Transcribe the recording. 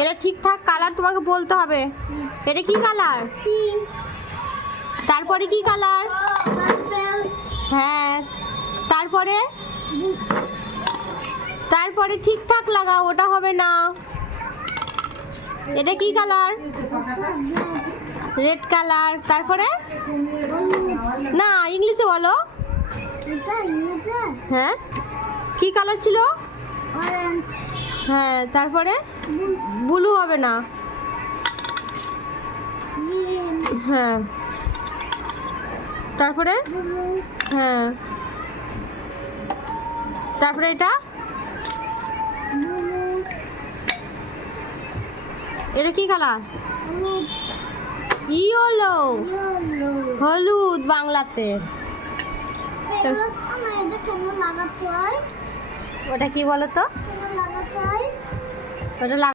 এটা ঠিকঠাক কালার তোমাকে বলতে হবে। এটা কি কালার? তারপরে কি কালার? হ্যাঁ, তারপরে তারপরে ঠিকঠাক লাগাও, ওটা হবে না। এটা কি কালার? Red colour. তারপরে না, ইংলিশে বলো। হ্যাঁ, কি কালার ছিল? হ্যাঁ, তারপরে ব্লু হবে না। হ্যাঁ, তারপরে হ্যাঁ, তারপরে এটা এটা কি কালার? ইয়েলো, হলুদ বাংলাতে। ওটা কি বলো তো? ওটা